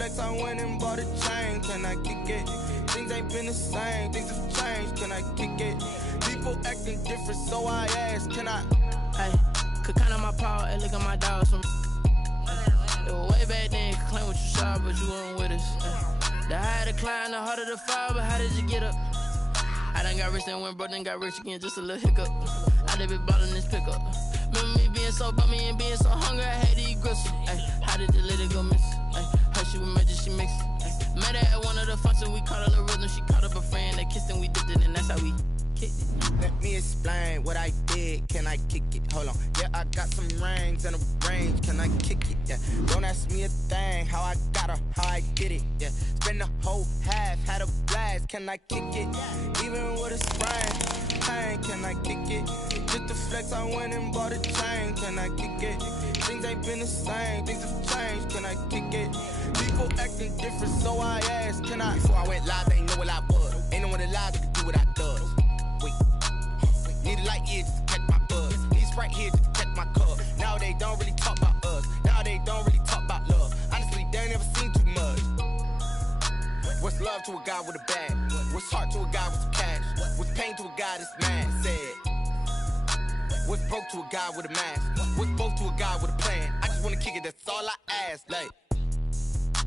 flex, I went and bought a chain. Can I kick it? Things ain't been the same, things have changed. Can I kick it? People acting different, so I asked, can I? Hey, could count on my power, and look at my dogs. It was way back then, could claim what you saw, but you weren't with us. The higher the climb, the harder the fall, but how did you get up? I done got rich and went broke, then got rich again, just a little hiccup. I done been ballin' this pickup. Remember me being so bummy and being so hungry, I had to eat gristle. Ay, how did the lady go miss? Ay, her she was magic, she mixed. Met her at one of the functions, we caught her the rhythm. She caught up a friend, they kissed and we dipped it, and that's how we kicked it. Let me explain what I did. Can I kick it? Hold on. Yeah, I got some rings and a range. Can I kick it? Yeah. Don't ask me a thing. How I got her, how I get it. Yeah. Spend the whole half, had a blast. Can I kick it? Even with a sprain. Pain. Can I kick it? Just the flex, I went and bought a chain. Can I kick it? Things ain't been the same. Things have changed. Can I kick it? People acting different, so I asked, can I? Before I went live, they ain't know what I was. Ain't no one alive that could do what I does. Wait. Need a light here just to catch my buzz. Need Sprite here just to catch my cup. Now they don't really talk about us. Now they don't really talk about love. Honestly, they ain't never seen too much. What's love to a guy with a bag? What's heart to a guy with some cash? What's pain to a guy that's mad? Said. What's broke to a guy with a mask? What's both to a guy with a plan? I just wanna kick it, that's all I ask. Like,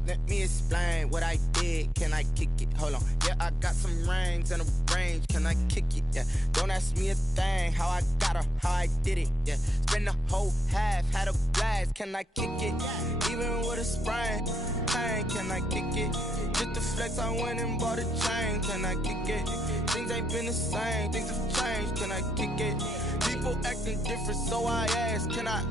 let me explain what I did. Can I kick it? Hold on. Yeah, I got some rings and a range. Can I kick it? Yeah. Don't ask me a thing. How I got her, how I did it. Yeah. Spend the whole half, had a blast. Can I kick it? Even with a sprain. Pain. Can I kick it? Just the flex, I went and bought a chain. Can I kick it? Things ain't been the same. Things have changed. Can I kick it? People acting different, so I asked, can I?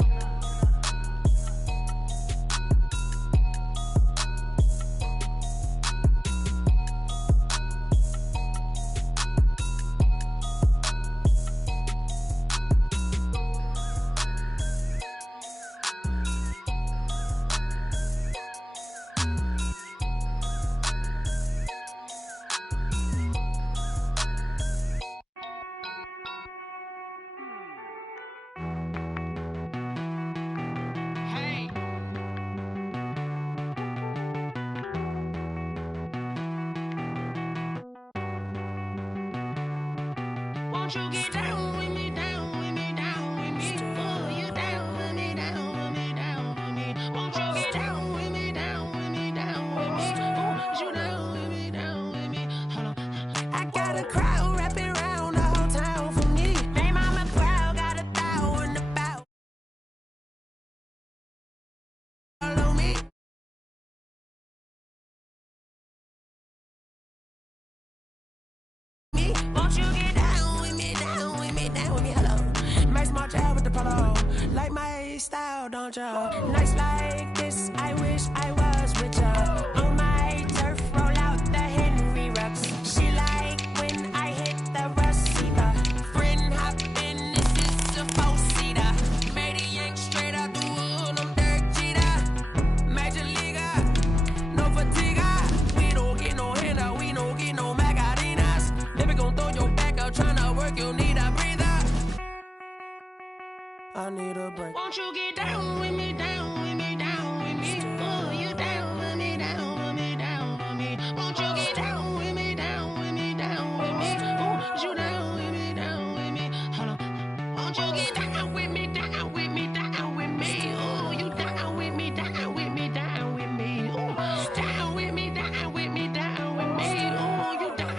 Won't you get down with me, down with me, down with me? Oh, you down with me, down with me, down with me. Won't you get down with me, down with me, down with me? Oh, you down with me, down with me? Hold on. I got a crowd wrapping around the whole town for me. Hey, mama, crowd got 1,000 about. Follow me. Won't you get down with me, down with me, down with me? Hello. Max March out with the polo. Like my style, don't you? Nights like this, I wish I was richer. On my turf, roll out the Henry Rux. She like when I hit the receiver. Friend hop in, this is a 4-seater. Made a yank straight out the wood, I'm Derek Jeter. Major leaguer, no fatigue. We don't get no handout, we don't get no Magarinas. Never gon' throw your back out, tryna work, you'll need a breather. I need a break. Won't you get down with me, down with me, down with me? Oh, you down with me, down with me, down with me. Won't you get down with me, down with me, down with me? Oh, you down with me, down with me? Hold on. Won't you get down with me, down with me, down with me? Oh, you down with me, down with me, down with me? Oh, down with me, down with me, down with me? Oh, you down.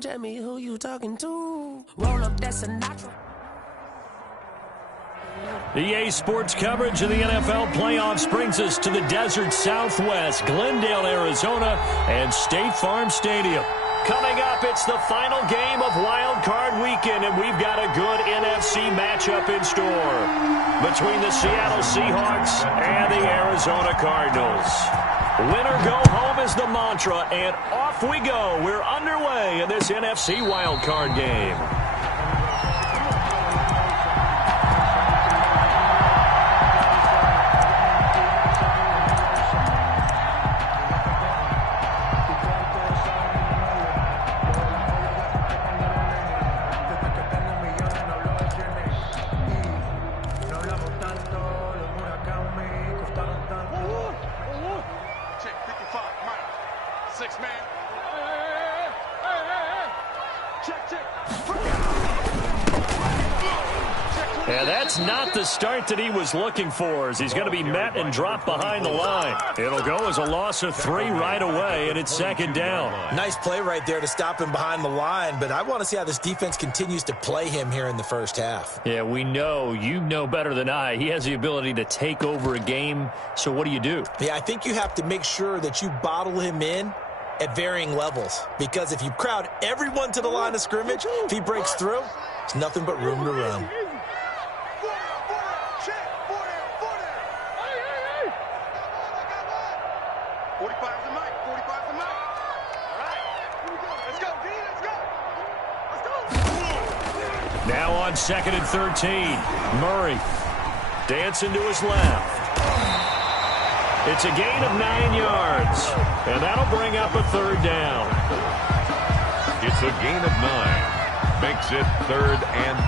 Tell me who you talking to. Roll up that Sinatra. EA Sports coverage of the NFL playoffs brings us to the desert Southwest, Glendale, Arizona, and State Farm Stadium. Coming up, it's the final game of Wild Card Weekend, and we've got a good NFC matchup in store between the Seattle Seahawks and the Arizona Cardinals. Winner go home is the mantra, and off we go. We're underway in this NFC Wild Card game. And that's not the start that he was looking for, as he's going to be met and dropped behind the line. It'll go as a loss of 3 right away, and it's second down. Nice play right there to stop him behind the line, but I want to see how this defense continues to play him here in the first half. Yeah, we know. You know better than I. He has the ability to take over a game, so what do you do? Yeah, I think you have to make sure that you bottle him in at varying levels, because if you crowd everyone to the line of scrimmage, if he breaks through, it's nothing but room to run. Now on 2nd and 13, Murray dancing to his left. It's a gain of 9 yards, and that'll bring up a 3rd down. It's a gain of 9. Makes it 3rd and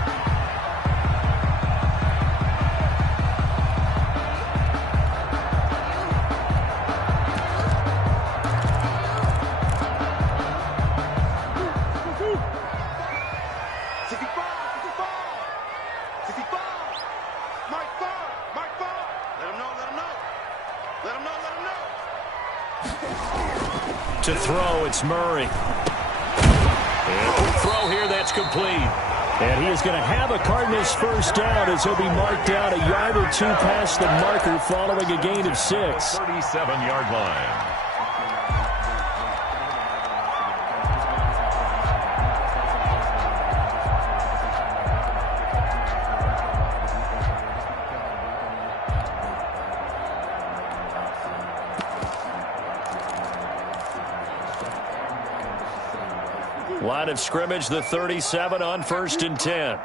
4. To throw, it's Murray. And quick throw here, that's complete. And he is going to have a Cardinals first down as he'll be marked down a yard or 2 past the marker following a gain of 6. 37-yard line. Line of scrimmage, the 37 on 1st and 10.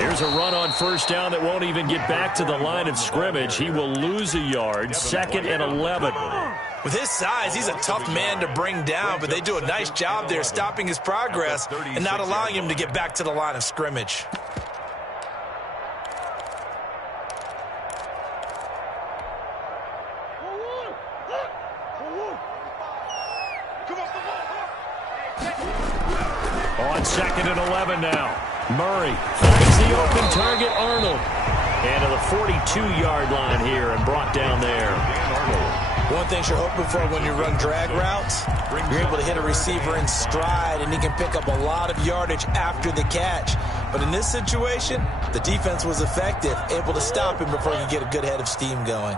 Here's a run on 1st down that won't even get back to the line of scrimmage. He will lose a yard, 2nd and 11. With his size, he's a tough man to bring down, but they do a nice job there stopping his progress and not allowing him to get back to the line of scrimmage. On 2nd and 11 now. Murray finds the open target, Arnold. And to the 42-yard line here and brought down there. One thing you're hoping for when you run drag routes, you're able to hit a receiver in stride, and he can pick up a lot of yardage after the catch. But in this situation, the defense was effective, able to stop him before he could get a good head of steam going.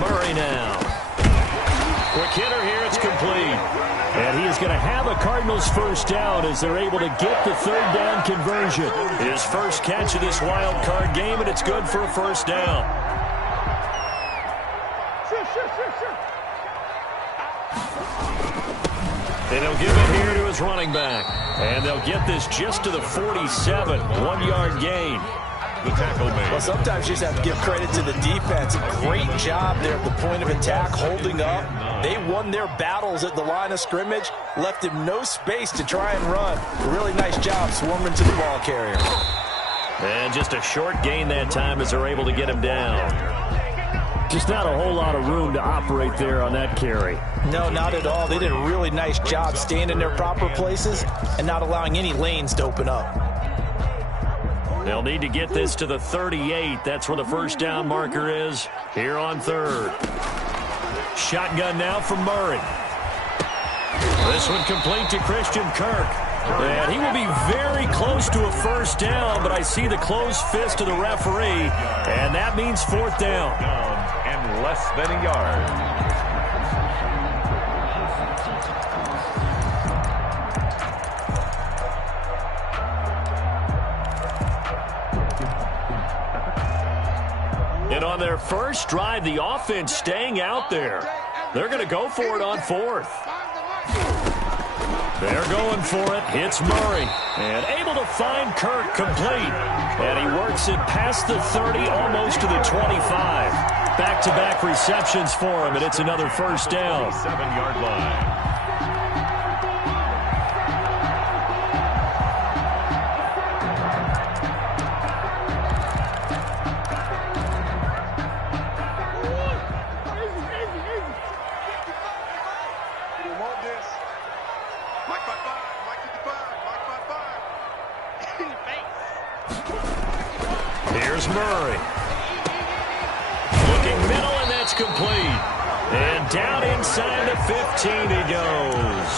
Murray now. Quick hitter here, it's complete. And he is going to have a Cardinals first down as they're able to get the 3rd down conversion. His first catch of this wild card game, and it's good for a first down. And he'll give it here to his running back. And they'll get this just to the 47, 1-yard gain. The tackle made. Well, sometimes you just have to give credit to the defense. Great job there at the point of attack, holding up. They won their battles at the line of scrimmage, left him no space to try and run. A really nice job swarming to the ball carrier. And just a short gain that time as they're able to get him down. Just not a whole lot of room to operate there on that carry. No, not at all. They did a really nice job staying in their proper places and not allowing any lanes to open up. They'll need to get this to the 38. That's where the first down marker is here on 3rd. Shotgun now from Murray. This one complete to Christian Kirk. And he will be very close to a first down, but I see the closed fist of the referee, and that means 4th down. And less than a yard. And on their first drive, the offense staying out there. They're going to go for it on 4th. They're going for it. Hits Murray. And able to find Kirk complete. And he works it past the 30, almost to the 25. Back-to-back receptions for him, and it's another first down. 7-yard line. Murray. Looking middle, and that's complete. And down inside the 15 he goes.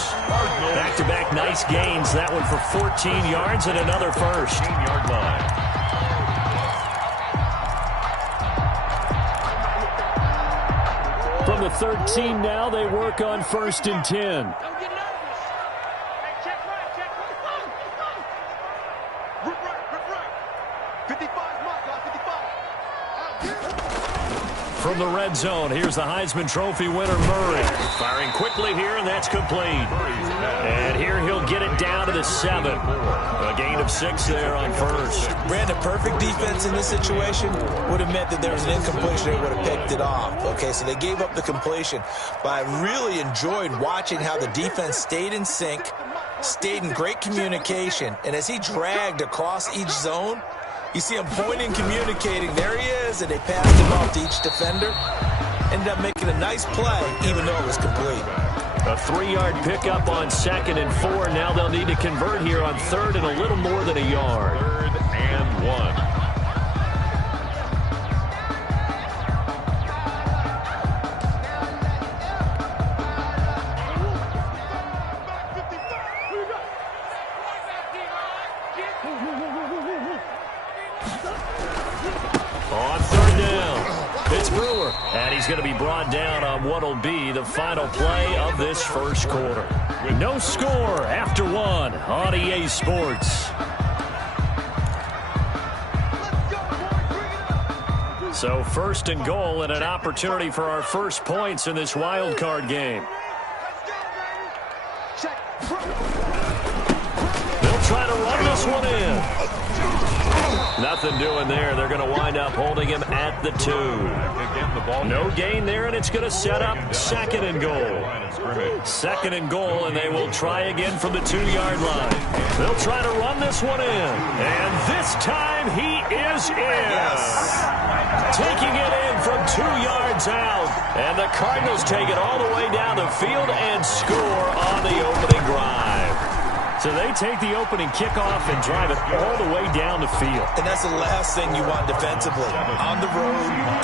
Back-to-back nice gains. That one for 14 yards and another first. 15-yard line. From the 13 now, they work on 1st and 10. From the red zone, here's the Heisman Trophy winner, Murray. Firing quickly here, and that's complete. And here he'll get it down to the 7. A gain of 6 there on first. Brandon, perfect defense in this situation would have meant that there was an incompletion. They would have picked it off. Okay, so they gave up the completion. But I really enjoyed watching how the defense stayed in sync, stayed in great communication. And as he dragged across each zone, you see him pointing, communicating. There he is, and they passed him off to each defender. Ended up making a nice play, even though it was complete. A 3-yard pickup on 2nd and 4. Now they'll need to convert here on 3rd and a little more than a yard. 3rd and 1. On 3rd down, it's Brewer. And he's going to be brought down on what will be the final play of this first quarter. No score after 1 on EA Sports. So 1st and goal and an opportunity for our first points in this wild card game. They'll try to run this one in. Nothing doing there. They're going to wind up holding him at the 2. No gain there, and it's going to set up 2nd and goal. 2nd and goal, and they will try again from the 2-yard line. They'll try to run this one in, and this time he is in. Taking it in from 2 yards out, and the Cardinals take it all the way down the field and score on the opening drive. So they take the opening kickoff and drive it all the way down the field. And that's the last thing you want defensively. On the road,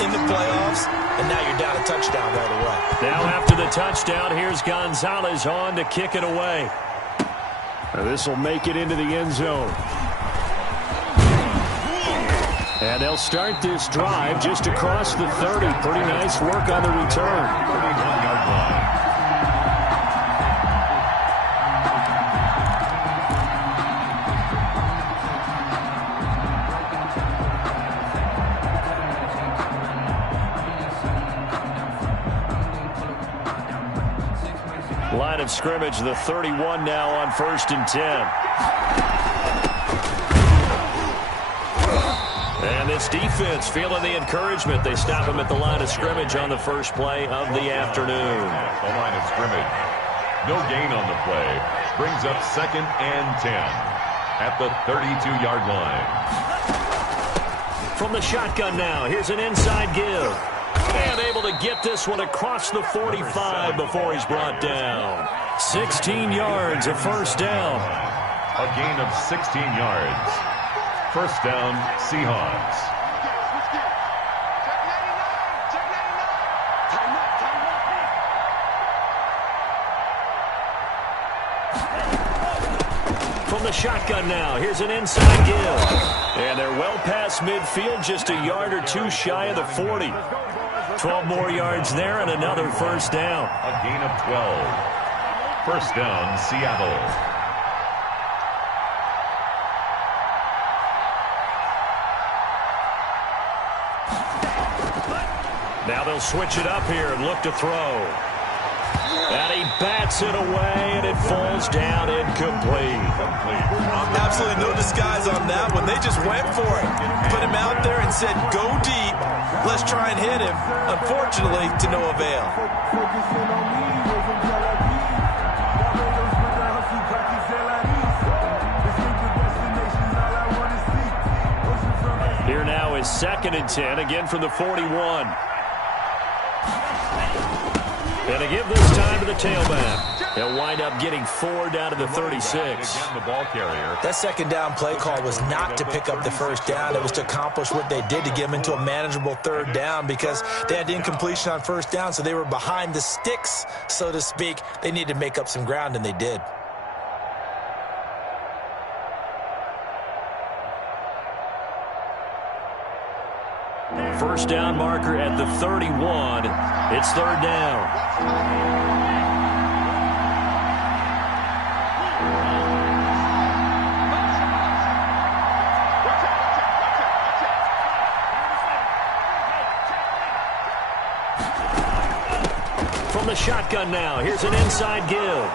in the playoffs, and now you're down a touchdown right away. Now after the touchdown, here's Gonzalez on to kick it away. This will make it into the end zone. And they'll start this drive just across the 30. Pretty nice work on the return. 31-yard line. Line of scrimmage, the 31 now on 1st and 10. And this defense feeling the encouragement. They stop him at the line of scrimmage on the first play of the afternoon. The line of scrimmage. No gain on the play. Brings up 2nd and 10 at the 32-yard line. From the shotgun now, here's an inside give. And able to get this one across the 45 before he's brought down. 16 yards, a first down. A gain of 16 yards. First down, Seahawks. From the shotgun now, here's an inside give. And they're well past midfield, just a yard or 2 shy of the 40. 12 more yards there and another first down. A gain of 12. First down, Seattle. Now they'll switch it up here and look to throw. And he bats it away, and it falls down incomplete. Absolutely no disguise on that one. They just went for it. Put him out there and said, go deep. Let's try and hit him. Unfortunately, to no avail. Here now is 2nd and 10, again from the 41. And to give this time to the tailback. They'll wind up getting 4 down to the 36. Again, the ball carrier. That second down play call was not to pick up the first down. It was to accomplish what they did to get them into a manageable third down because they had incompletion on first down, so they were behind the sticks, so to speak. They needed to make up some ground, and they did. First down marker at the 31. It's third down. From the shotgun now, here's an inside give.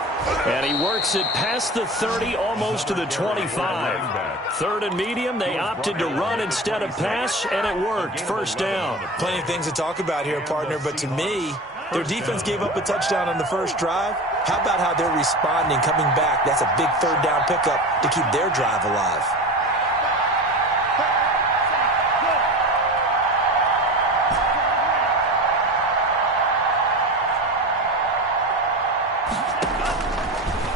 And he works it past the 30, almost to the 25. Third and medium, they opted to run instead of pass, and it worked. First down. Plenty of things to talk about here, partner, but to me, their defense gave up a touchdown on the first drive. How about how they're responding, coming back? That's a big third down pickup to keep their drive alive.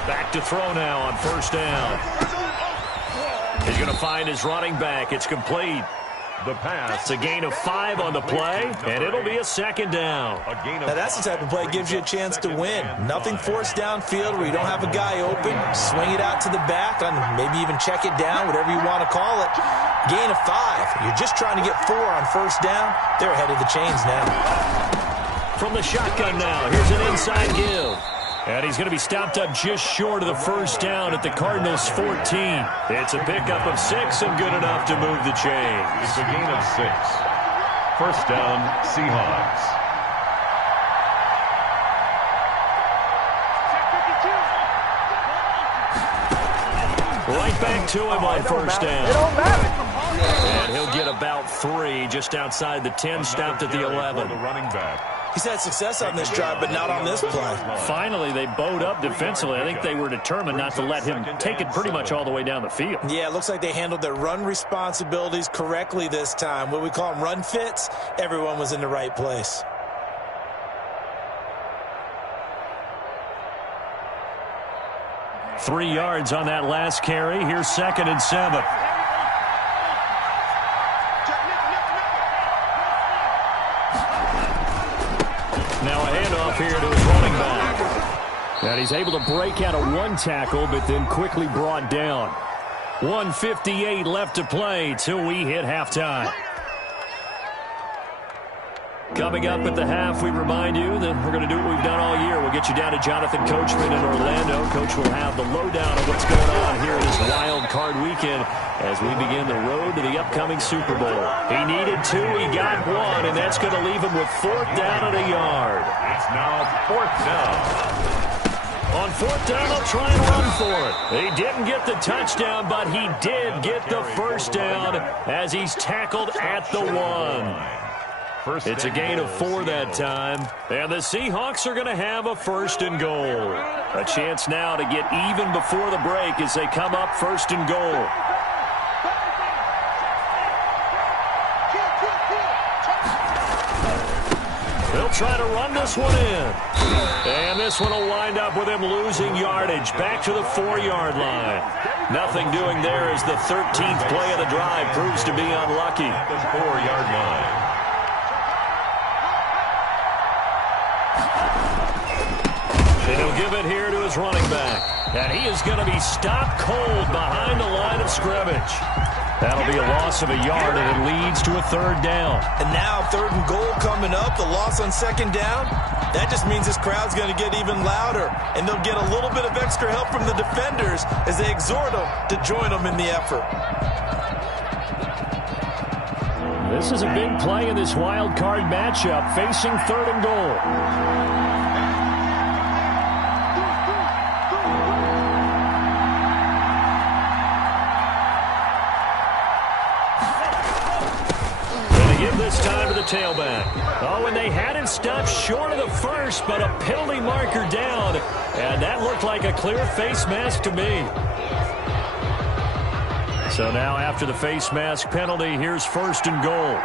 Back to throw now on first down. He's going to find his running back. It's complete. The pass. It's a gain of 5 on the play, and it'll be a second down. Now that's the type of play that gives you a chance to win. Nothing forced downfield where you don't have a guy open. Swing it out to the back, and maybe even check it down, whatever you want to call it. Gain of 5. You're just trying to get 4 on first down. They're ahead of the chains now. From the shotgun now, here's an inside give. And he's going to be stopped up just short of the first down at the Cardinals' 14. It's a pickup of 6 and good enough to move the chains. It's a gain of 6. First down, Seahawks. Right back to him on first down. It don't matter. And he'll get about 3 just outside the 10, stopped at the 11. The running back. He's had success on this drive, but not on this play. Finally, they bowed up defensively. I think they were determined not to let him take it pretty much all the way down the field. Yeah, it looks like they handled their run responsibilities correctly this time. What we call them run fits, everyone was in the right place. Three yards on that last carry. Here's 2nd and 7. Now a handoff here to his running back. And he's able to break out of 1 tackle, but then quickly brought down. 1:58 left to play till we hit halftime. Coming up at the half, we remind you that we're going to do what we've done all year. We'll get you down to Jonathan Coachman in Orlando. Coach will have the lowdown of what's going on here in this wild card weekend as we begin the road to the upcoming Super Bowl. He needed 2, he got 1, and that's going to leave him with 4th down and a yard. It's now 4th down. On 4th down, they'll try and run for it. He didn't get the touchdown, but he did get the first down as he's tackled at the 1. It's a gain of 4 that time. And the Seahawks are going to have a 1st and goal. A chance now to get even before the break as they come up 1st and goal. They'll try to run this one in. And this one will wind up with him losing yardage back to the 4-yard line. Nothing doing there as the 13th play of the drive proves to be unlucky. The 4-yard line. And he'll give it here to his running back. And he is going to be stopped cold behind the line of scrimmage. That'll be a loss of a yard, and it leads to a 3rd down. And now 3rd and goal coming up, the loss on 2nd down. That just means this crowd's going to get even louder, and they'll get a little bit of extra help from the defenders as they exhort them to join them in the effort. This is a big play in this wild card matchup, facing 3rd and goal. This time to the tailback. Oh, and they had him stopped short of the first, but a penalty marker down. And that looked like a clear face mask to me. So now after the face mask penalty, here's 1st and goal.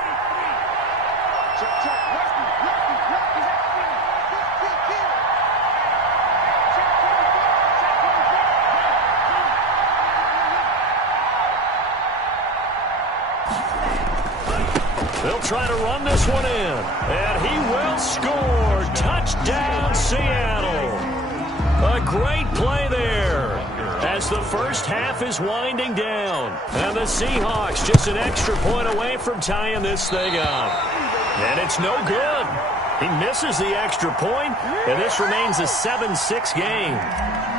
try to run this one in. And he will score. Touchdown, Seattle. A great play there as the first half is winding down. And the Seahawks just an extra point away from tying this thing up. And it's no good. He misses the extra point, and this remains a 7-6 game.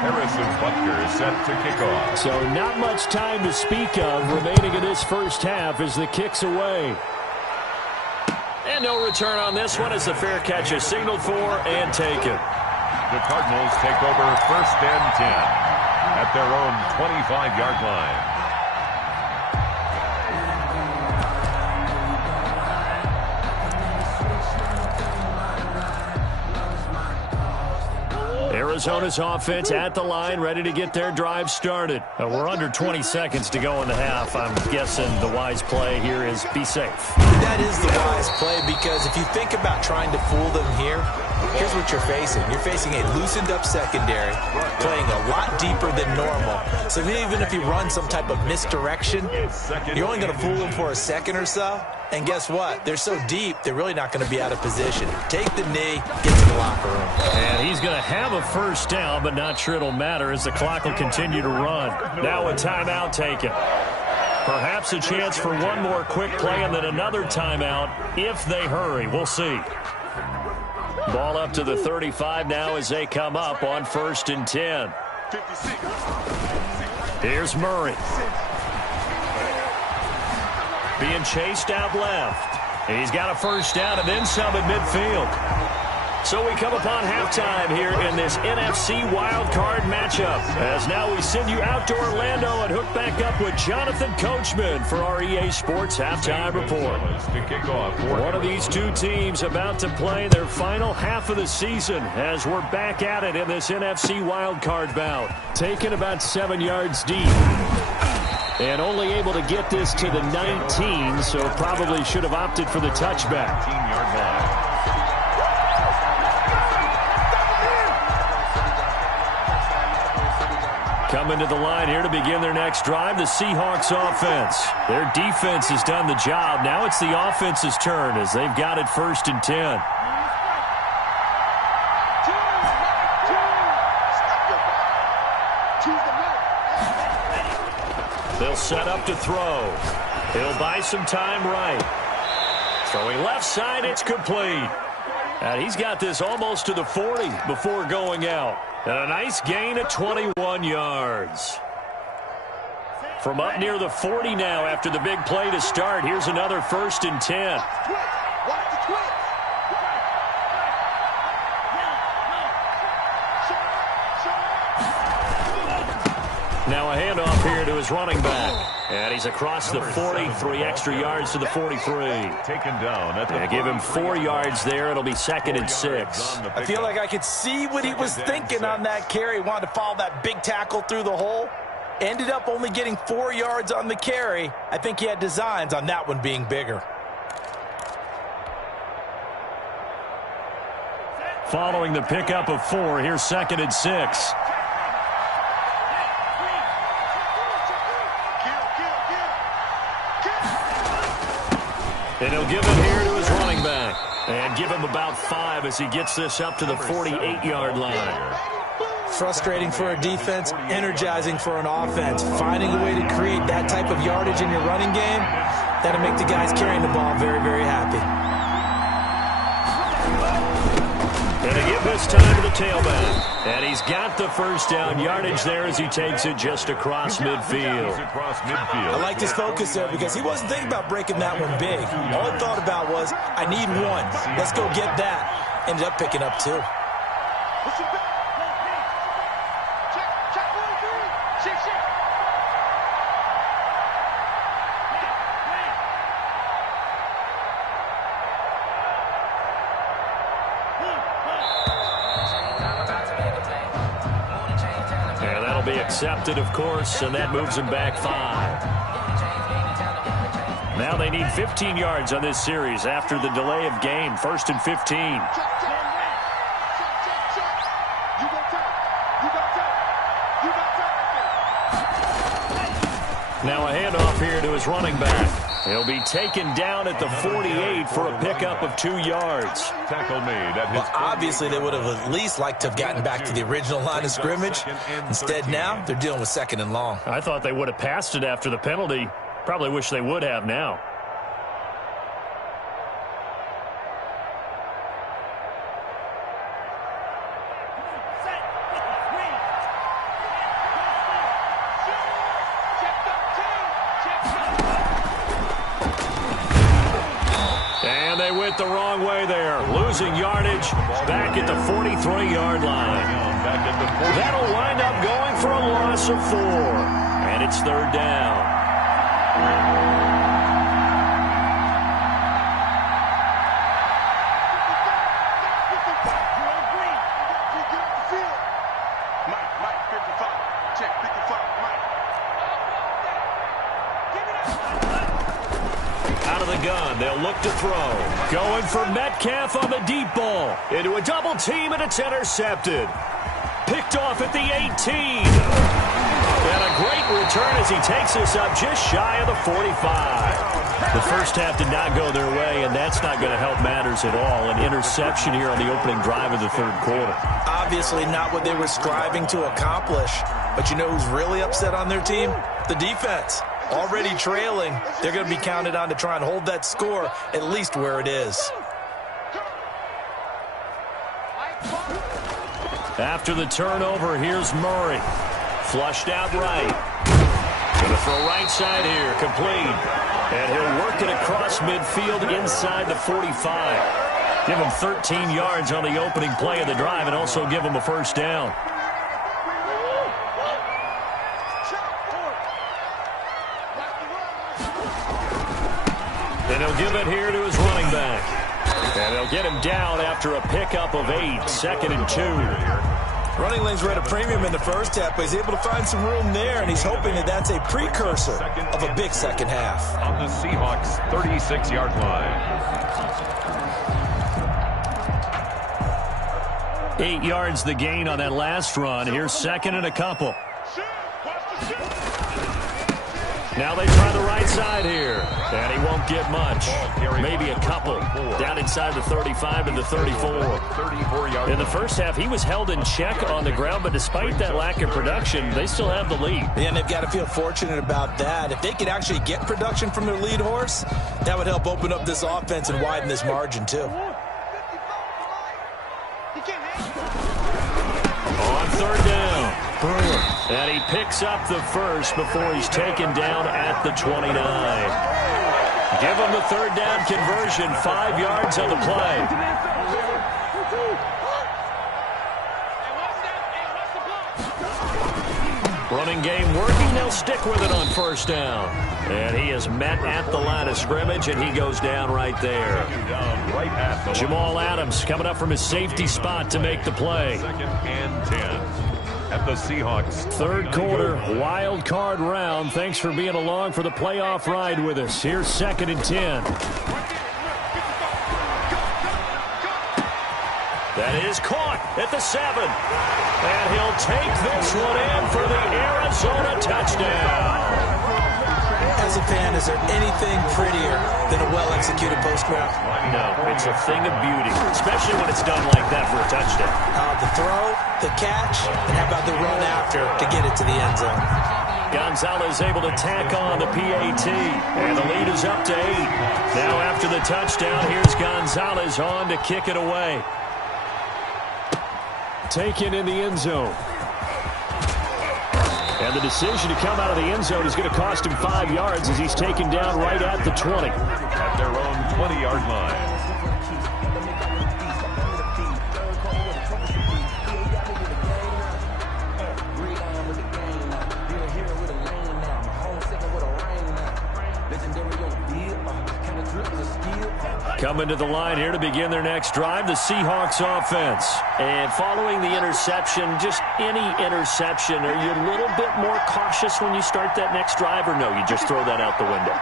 Harrison Butker is set to kick off. So not much time to speak of remaining in this first half as the kick's away. And no return on this one as the fair catch is signaled for and taken. The Cardinals take over 1st and 10 at their own 25-yard line. Arizona's offense at the line, ready to get their drive started. We're under 20 seconds to go in the half. I'm guessing the wise play here is be safe. That is the wise play, because if you think about trying to fool them here, here's what you're facing. You're facing a loosened up secondary, playing a lot deeper than normal. So even if you run some type of misdirection, you're only going to fool them for a second or so. And guess what? They're so deep, they're really not going to be out of position. Take the knee, get to the locker room. And he's going to have a first down, but not sure it'll matter as the clock will continue to run. Now a timeout taken. Perhaps a chance for one more quick play and then another timeout if they hurry. We'll see. Ball up to the 35 now as they come up on 1st and 10. Here's Murray. Being chased out left. He's got a first down and then some at midfield. So we come upon halftime here in this NFC wildcard matchup. As now we send you out to Orlando and hook back up with Jonathan Coachman for our EA Sports Halftime Report. One of these two teams about to play their final half of the season as we're back at it in this NFC wildcard bout. Taken about 7 yards deep. And only able to get this to the 19, so probably should have opted for the touchback. 19-yard line. Coming to the line here to begin their next drive, the Seahawks offense. Their defense has done the job. Now it's the offense's turn as they've got it 1st and 10. They'll set up to throw. He'll buy some time right. Throwing left side, it's complete. And he's got this almost to the 40 before going out. And a nice gain of 21 yards. From up near the 40 now after the big play to start, here's another 1st and 10. Now a handoff here to his running back. And he's across the 40, 3 extra yards to the 43. Taken down at the give him 4 yards there. It'll be 2nd and 6. I feel like I could see what he was thinking on that carry. Wanted to follow that big tackle through the hole. Ended up only getting 4 yards on the carry. I think he had designs on that one being bigger. Following the pickup of 4, here's 2nd and 6. And he'll give it here to his running back. And give him about 5 as he gets this up to the 48-yard line. Frustrating for a defense, energizing for an offense. Finding a way to create that type of yardage in your running game, that'll make the guys carrying the ball very, very happy. And they give this time to the tailback. And he's got the first down yardage there as he takes it just across midfield. I liked his focus there because he wasn't thinking about breaking that one big. All he thought about was, I need 1. Let's go get that. Ended up picking up 2. Accepted, of course, and that moves him back 5. Now they need 15 yards on this series after the delay of game. 1st and 15. Now a handoff here to his running back. He'll be taken down at the 48 for a pickup of 2 yards. Tackle made at Well, obviously they would have at least liked to have gotten back to the original line of scrimmage. Instead now they're dealing with 2nd and long. I thought they would have passed it after the penalty. Probably wish they would have now. And they went the wrong way there. Losing yardage back at the 43-yard line. That'll wind up going for a loss of 4. And it's 3rd down. Out of the gun, they'll look to throw. Going for Metcalf on the deep ball. Into a double team, and it's intercepted. Picked off at the 18. And a great return as he takes us up just shy of the 45. The first half did not go their way, and that's not going to help matters at all. An interception here on the opening drive of the 3rd quarter. Obviously not what they were striving to accomplish. But you know who's really upset on their team? The defense. Already trailing. They're going to be counted on to try and hold that score at least where it is. After the turnover, here's Murray. Flushed out right. Going to throw right side here. Complete. And he'll work it across midfield inside the 45. Give him 13 yards on the opening play of the drive and also give him a 1st down. And he'll give it here to his running back. And they'll get him down after a pickup of 8. 2nd and 2. Running lanes were at a premium in the first half, but he's able to find some room there, and he's hoping that that's a precursor of a big second half. On the Seahawks' 36-yard line. 8 yards the gain on that last run. Here's 2nd and a couple. Now they try the right side here, and he won't get much. Maybe a couple. Down inside the 35 to the 34. In the first half, he was held in check on the ground, but despite that lack of production, they still have the lead. And they've got to feel fortunate about that. If they could actually get production from their lead horse, that would help open up this offense and widen this margin, too. On 3rd down, Brewer. And he picks up the 1st before he's taken down at the 29. Give him the 3rd down conversion, 5 yards on the play. Running game working, they'll stick with it on 1st down. And he is met at the line of scrimmage, and he goes down right there. Jamal Adams coming up from his safety spot to make the play. 2nd and 10. At the Seahawks. 3rd quarter, wild card round. Thanks for being along for the playoff ride with us. Here's 2nd and 10. That is caught at the 7. And he'll take this one in for the Arizona touchdown. As a fan, is there anything prettier than a well-executed post route? No, it's a thing of beauty, especially when it's done like that for a touchdown. The throw, the catch, and how about the run after to get it to the end zone? Gonzalez able to tack on the PAT, and the lead is up to 8. Now after the touchdown, here's Gonzalez on to kick it away. Taken in the end zone. And the decision to come out of the end zone is going to cost him 5 yards as he's taken down right at the 20. At their own 20-yard line. Coming to the line here to begin their next drive, the Seahawks offense. And following the interception, just any interception, are you a little bit more cautious when you start that next drive, or no, you just throw that out the window?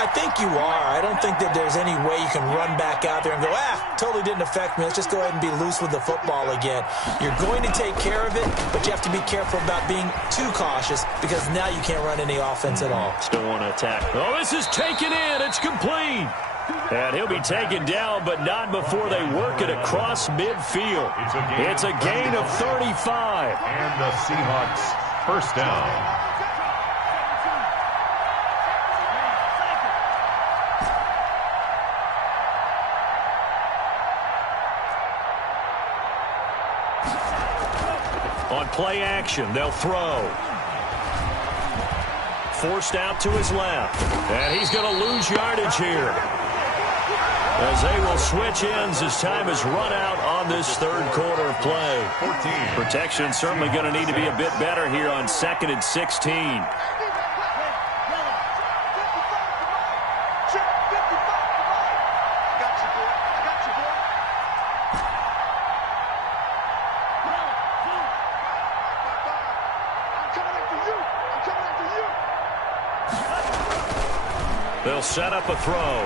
I think you are. I don't think that there's any way you can run back out there and go, totally didn't affect me. Let's just go ahead and be loose with the football again. You're going to take care of it, but you have to be careful about being too cautious because now you can't run any offense at all. Still want to attack. Oh, this is taken in. It's complete. And he'll be taken down, but not before they work it across midfield. It's a gain of 35. And the Seahawks first down. On play action, they'll throw. Forced out to his left. And he's going to lose yardage here, as they will switch ends as time is run out on this third quarter of play. 14. Protection certainly going to need to be a bit better here on 2nd and 16. They'll set up a throw.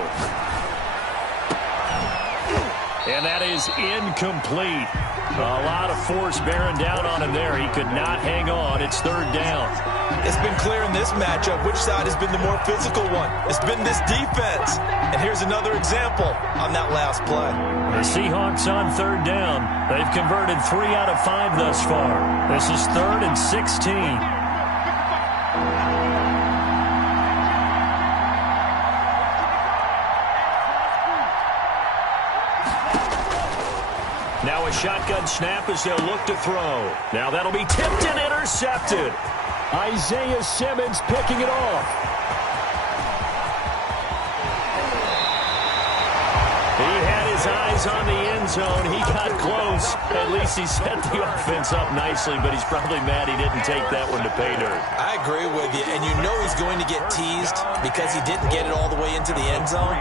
And that is incomplete. A lot of force bearing down on him there. He could not hang on. It's third down. It's been clear in this matchup which side has been the more physical one. It's been this defense. And here's another example on that last play. The Seahawks on third down. They've converted 3 out of 5 thus far. This is 3rd and 16. Now a shotgun snap as they'll look to throw. Now that'll be tipped and intercepted. Isaiah Simmons picking it off. He had his eyes on the end zone. He got close. At least he set the offense up nicely, but he's probably mad he didn't take that one to pay dirt. I agree with you, and you know he's going to get teased because he didn't get it all the way into the end zone.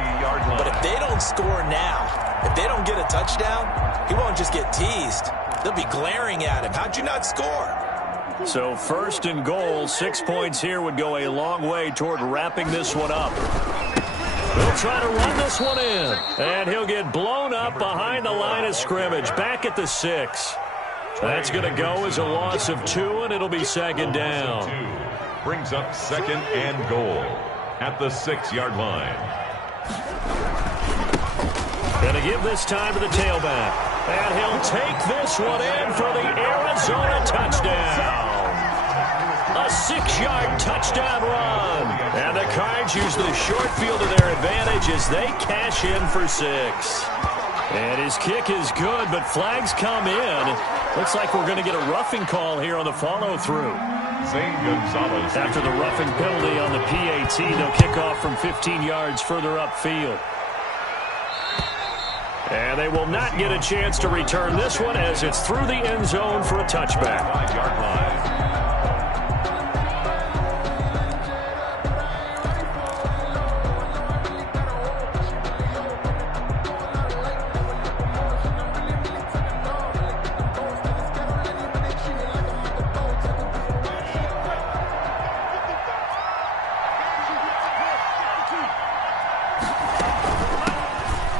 But if they don't score now, if they don't get a touchdown, he won't just get teased. They'll be glaring at him. How'd you not score? So 1st and goal, 6 points here would go a long way toward wrapping this one up. They'll try to run this one in, and he'll get blown up behind the line of scrimmage, back at the 6. That's going to go as a loss of 2, and it'll be 2nd down. Brings up 2nd and goal at the 6-yard line. Going to give this time to the tailback. And he'll take this one in for the Arizona touchdown. A 6-yard touchdown run. And the Cards use the short field to their advantage as they cash in for 6. And his kick is good, but flags come in. Looks like we're going to get a roughing call here on the follow-through. After the roughing penalty on the PAT, they'll kick off from 15 yards further upfield. And they will not get a chance to return this one as it's through the end zone for a touchback. 5-yard line.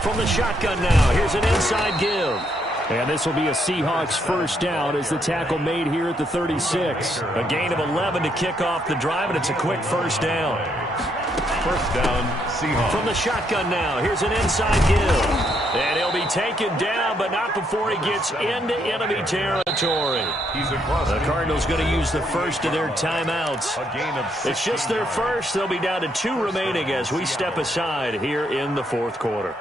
From the shotgun now, here's an inside give. And this will be a Seahawks first down as the tackle made here at the 36. A gain of 11 to kick off the drive, and it's a quick first down. First down, Seahawks. From the shotgun now, here's an inside give. And he'll be taken down, but not before he gets into enemy territory. He's across. The Cardinals going to use the first of their timeouts. A gain of 6. It's just their first. They'll be down to 2 remaining as we step aside here in the fourth quarter.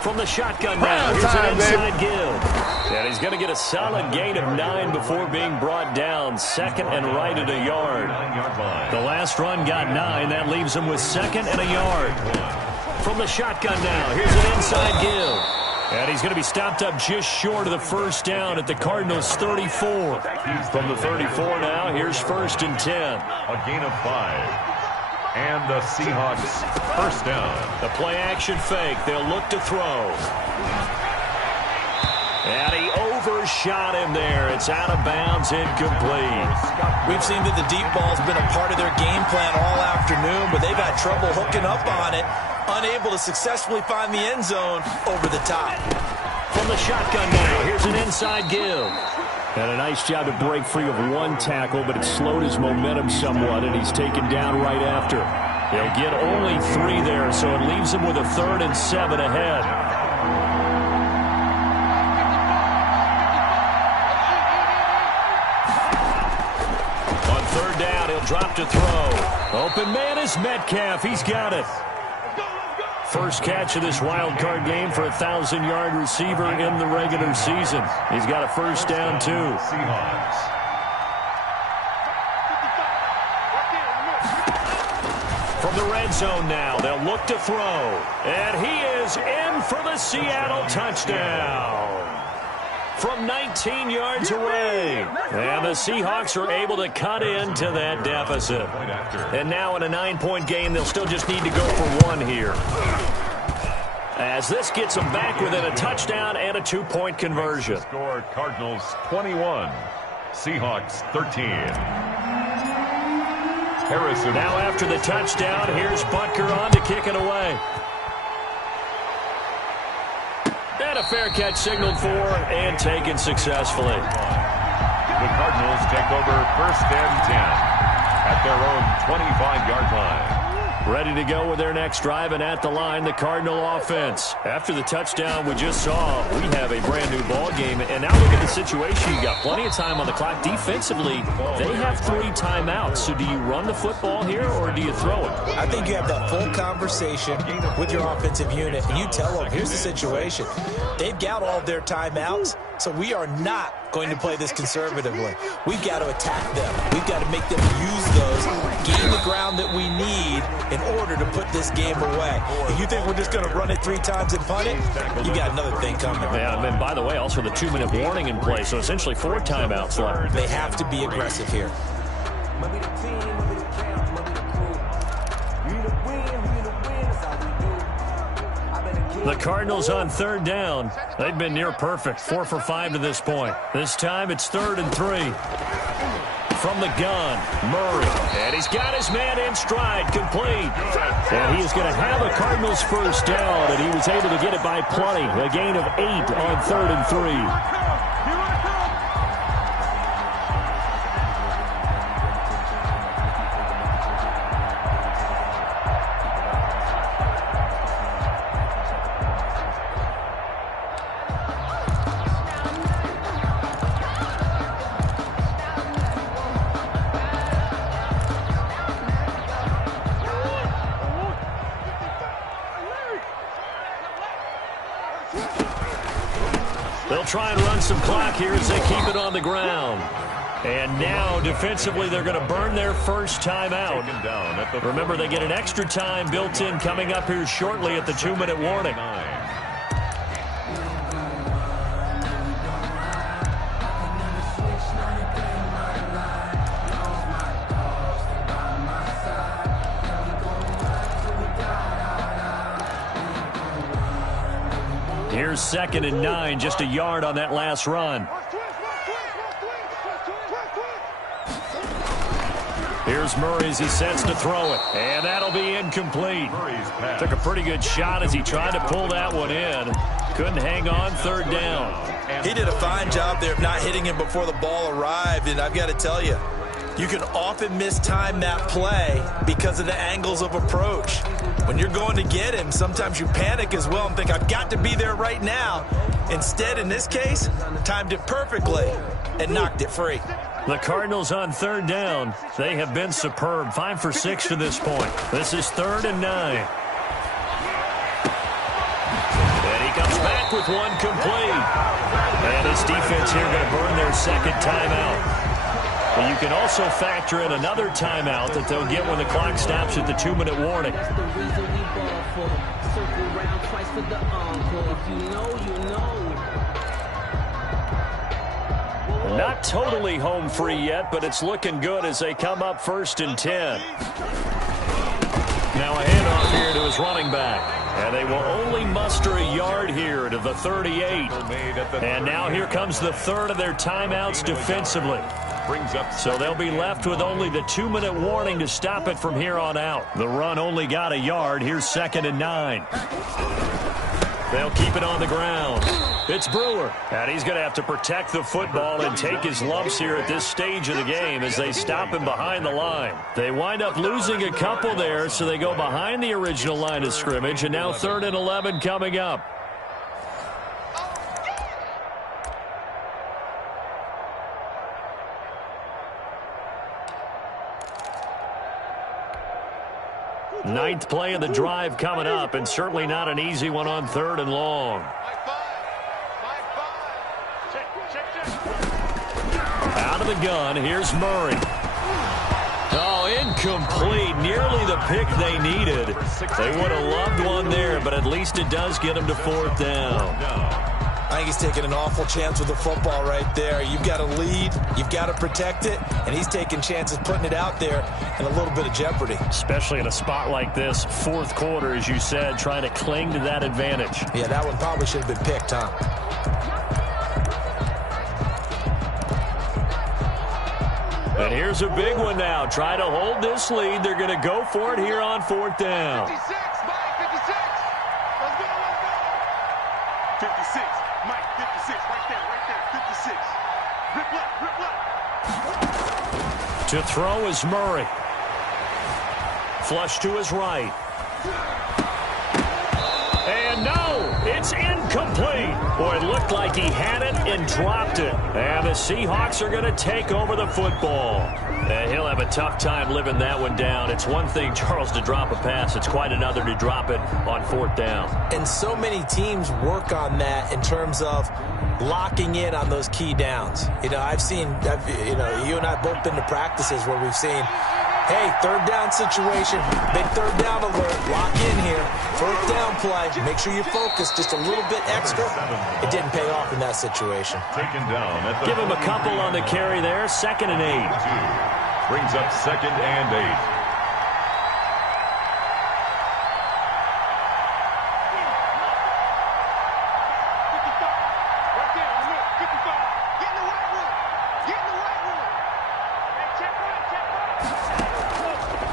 From the shotgun now, here's an inside give. And he's going to get a solid gain of 9 before being brought down. 2nd and right at a yard. The last run got 9. That leaves him with 2nd and a yard. From the shotgun now, here's an inside give. And he's going to be stopped up just short of the first down at the Cardinals' 34. From the 34 now, here's 1st and 10. A gain of 5. And the Seahawks first down. The play action fake. They'll look to throw. And he overshot him there. It's out of bounds, incomplete. We've seen that the deep ball's been a part of their game plan all afternoon, but they've had trouble hooking up on it, unable to successfully find the end zone over the top. From the shotgun now, here's an inside give. And a nice job to break free of one tackle, but it slowed his momentum somewhat, and he's taken down right after. He'll get only 3 there, so it leaves him with a 3rd and 7 ahead. On 3rd down, he'll drop to throw. Open man is Metcalf. He's got it. First catch of this wild card game for a 1,000-yard receiver in the regular season. He's got a first down, too. Seahawks. From the red zone now, they'll look to throw. And he is in for the Seattle touchdown. From 19 yards away. And the Seahawks are able to cut into that deficit. And now in a 9-point game, they'll still just need to go for 1 here. As this gets them back within a touchdown and a 2-point conversion. Score Cardinals 21, Seahawks 13. Harrison. Now after the touchdown, here's Butker on to kick it away. And a fair catch signaled for and taken successfully. The Cardinals take over 1st and 10 at their own 25-yard line. Ready to go with their next drive, and at the line, the Cardinal offense. After the touchdown we just saw, we have a brand-new ball game. And now look at the situation. You got plenty of time on the clock. Defensively, they have 3 timeouts. So do you run the football here, or do you throw it? I think you have that full conversation with your offensive unit, and you tell them, here's the situation. They've got all of their timeouts, so we are not going to play this conservatively. We've got to attack them. We've got to make them use those, gain the ground that we need in order to put this game away. If you think we're just going to run it 3 times and punt it, you got another thing coming. Yeah, and by the way, also the 2-minute warning in play, so essentially 4 timeouts left. They have to be aggressive here. The Cardinals on 3rd down. They've been near perfect, 4 for 5 to this point. This time it's 3rd and 3. From the gun, Murray. And he's got his man in stride, complete. And he is going to have a Cardinals first down, and he was able to get it by plenty. A gain of 8 on 3rd and 3. They'll try and run some clock here as they keep it on the ground. And now, defensively, they're going to burn their first timeout. Remember, they get an extra time built in coming up here shortly at the 2-minute warning. Here's 2nd and 9, just a yard on that last run. Here's Murray as he sets to throw it. And that'll be incomplete. Took a pretty good shot as he tried to pull that one in. Couldn't hang on, 3rd down. He did a fine job there of not hitting him before the ball arrived. And I've got to tell you, you can often mistime that play because of the angles of approach. When you're going to get him, sometimes you panic as well and think, I've got to be there right now. Instead, in this case, timed it perfectly and knocked it free. The Cardinals on 3rd down. They have been superb. 5 for 6 to this point. This is 3rd and 9. And he comes back with one complete. And this defense here going to burn their 2nd timeout. But you can also factor in another timeout that they'll get when the clock stops at the 2-minute warning. Not totally home free yet, but it's looking good as they come up 1st and 10. Now a handoff here to his running back. And they will only muster a yard here to the 38. And now here comes the third of their timeouts defensively. So they'll be left with only the 2-minute warning to stop it from here on out. The run only got a yard. Here's 2nd and 9. They'll keep it on the ground. It's Brewer. And he's going to have to protect the football and take his lumps here at this stage of the game as they stop him behind the line. They wind up losing a couple there, so they go behind the original line of scrimmage. And now 3rd and 11 coming up. Ninth play of the drive coming up, and certainly not an easy one on 3rd and long. Out of the gun, here's Murray. Oh, incomplete. Nearly the pick they needed. They would have loved one there, but at least it does get them to 4th down. I think he's taking an awful chance with the football right there. You've got to lead, you've got to protect it, and he's taking chances putting it out there in a little bit of jeopardy. Especially in a spot like this, 4th quarter, as you said, trying to cling to that advantage. Yeah, that one probably should have been picked, huh? And here's a big one now. Try to hold this lead. They're going to go for it here on 4th down. 56, Mike, 56. Let's go, let's go. 56, Mike, 56, right there, 56. Rip left. To throw is Murray. Flush to his right. And no, it's incomplete. Boy, it looked like he had it and dropped it. And the Seahawks are going to take over the football. And he'll have a tough time living that one down. It's one thing, Charles, to drop a pass. It's quite another to drop it on 4th down. And so many teams work on that in terms of locking in on those key downs. You know, you and I both been to practices where we've seen, hey, 3rd down situation, big 3rd down alert, lock in here, 4th down play, make sure you focus just a little bit extra. It didn't pay off in that situation. Taken down at the Give him a couple on the carry there, 2nd and 8. Brings up 2nd and 8.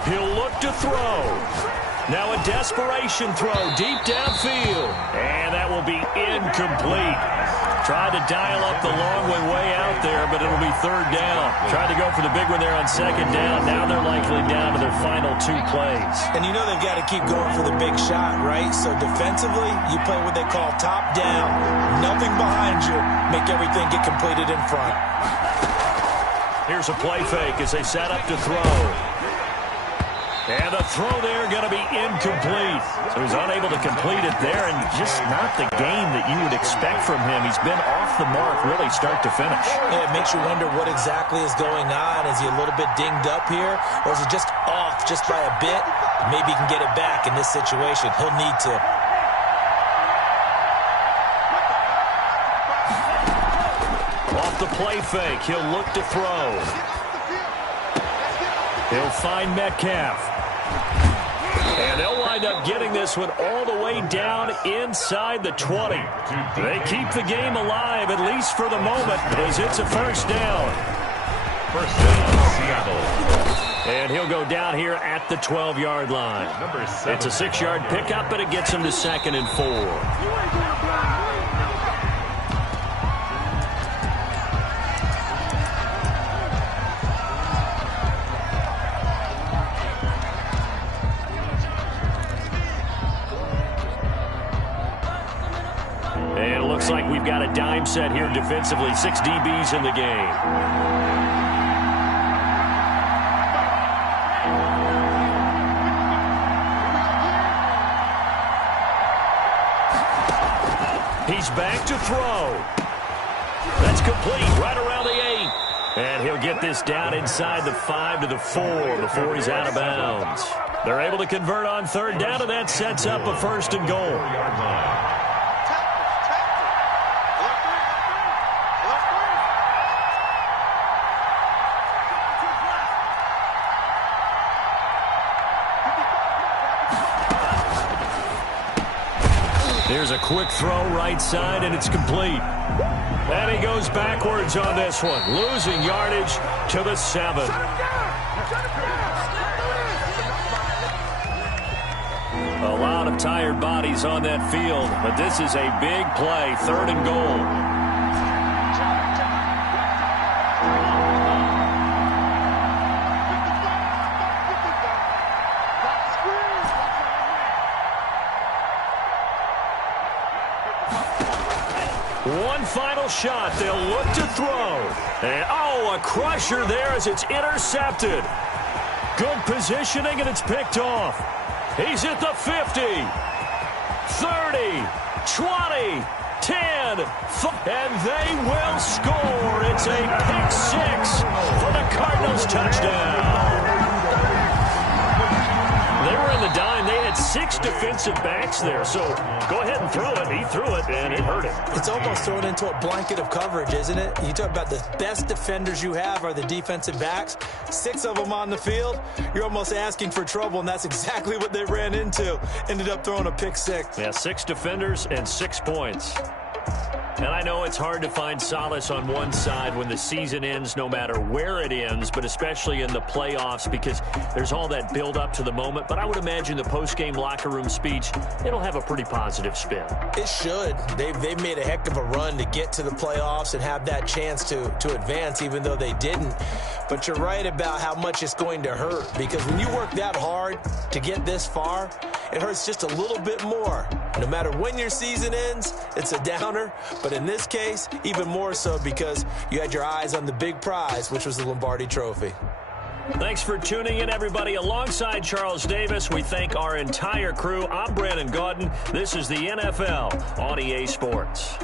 He'll look to throw. Now a desperation throw deep downfield. And that will be incomplete. Tried to dial up the long way out there, but it'll be 3rd down. Tried to go for the big one there on 2nd down. Now they're likely down to their final 2 plays. And you know they've got to keep going for the big shot, right? So defensively, you play what they call top down. Nothing behind you. Make everything get completed in front. Here's a play fake as they set up to throw. And the throw there going to be incomplete. So he's unable to complete it there, and just not the game that you would expect from him. He's been off the mark really start to finish. Yeah, it makes you wonder what exactly is going on. Is he a little bit dinged up here, or is he just off just by a bit? Maybe he can get it back in this situation. He'll need to. Off the play fake, he'll look to throw. He'll find Metcalf. And they'll wind up getting this one all the way down inside the 20. They keep the game alive, at least for the moment, as it's a 1st down. 1st down, Seattle. And he'll go down here at the 12-yard line. It's a 6-yard pickup, but it gets him to 2nd and 4. And it looks like we've got a dime set here defensively. 6 DBs in the game. He's back to throw. That's complete right around the 8. And he'll get this down inside the 5 to the 4 before he's out of bounds. They're able to convert on 3rd down, and that sets up a 1st and goal. Here's a quick throw right side, and it's complete. And he goes backwards on this one, losing yardage to the 7. A lot of tired bodies on that field, but this is a big play, 3rd and goal. One final shot. They'll look to throw. And, a crusher there as it's intercepted. Good positioning, and it's picked off. He's at the 50, 30, 20, 10, and they will score. It's a pick 6 for the Cardinals touchdown. They were in the dime. They had 6 defensive backs there, so go ahead and throw it. He threw it, and it hurt him. It's almost thrown into a blanket of coverage, isn't it? You talk about the best defenders you have are the defensive backs. 6 of them on the field. You're almost asking for trouble, and that's exactly what they ran into. Ended up throwing a pick 6. Yeah, 6 defenders and 6 points. And I know it's hard to find solace on one side when the season ends, no matter where it ends, but especially in the playoffs because there's all that build up to the moment. But I would imagine the post-game locker room speech, it'll have a pretty positive spin. It should. They've made a heck of a run to get to the playoffs and have that chance to advance, even though they didn't. But you're right about how much it's going to hurt because when you work that hard to get this far, it hurts just a little bit more. No matter when your season ends, it's a downer. But in this case, even more so because you had your eyes on the big prize, which was the Lombardi Trophy. Thanks for tuning in, everybody. Alongside Charles Davis, we thank our entire crew. I'm Brandon Gaudin. This is the NFL on EA Sports.